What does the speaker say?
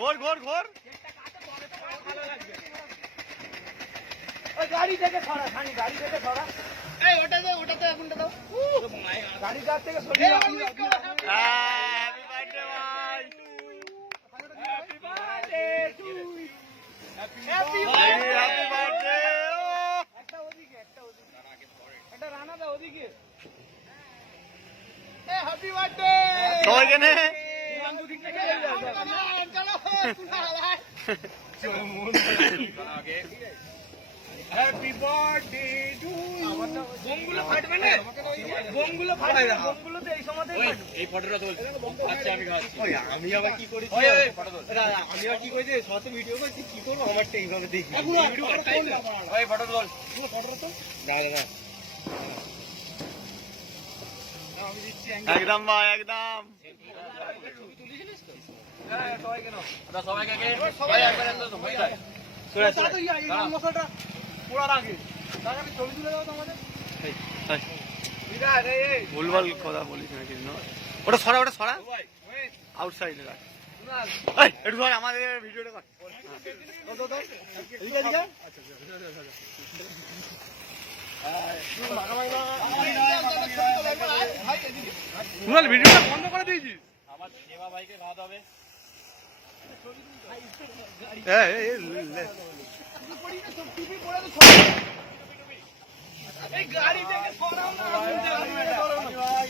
ঘোর ঘোর ঘোর গাড়ি থেকে সরা খানি গাড়ি থেকে সরা ওটাতে এখনটা দাও গাড়ি কাছ থেকে সরিয়ে হ্যাপি বার্থডে ভাই happy birthday to happy birthday একটা ওদিকে একটা রানা দা ওদিকে হ্যাপি বার্থডে সবাইকে নে হ্যাপি বার্থডে টু বোমগুলো ফাটবে না বোমগুলো ফাটবে বোমগুলোতে এই সময়তে এই ফটোটা তোল আচ্ছা আমি খাচ্ছি আমি আবার কি করেছি আমি আবার কি করেছি শত ভিডিও করছি কি করবো আমারটা এইভাবে দেখি ওই ফটো তোল না একদম ভাই একদম সবাইকে সবাই একবার তো হয়ে যায় মশলাটা পোড়ার আগে তাহলে ছবি তুলে দাও তোমাদের ভুলভাল কথা বলিস না কিন্তু ওটা সরা আউটসাইডে রাখ একটু ধর আমাদের ভিডিওটা কর ভিডিওটা বন্ধ করে দিয়েছিস আমার সেবা ভাইকে খাওয়াতে হবে এই গাড়ি থেকে সরাও না ভাই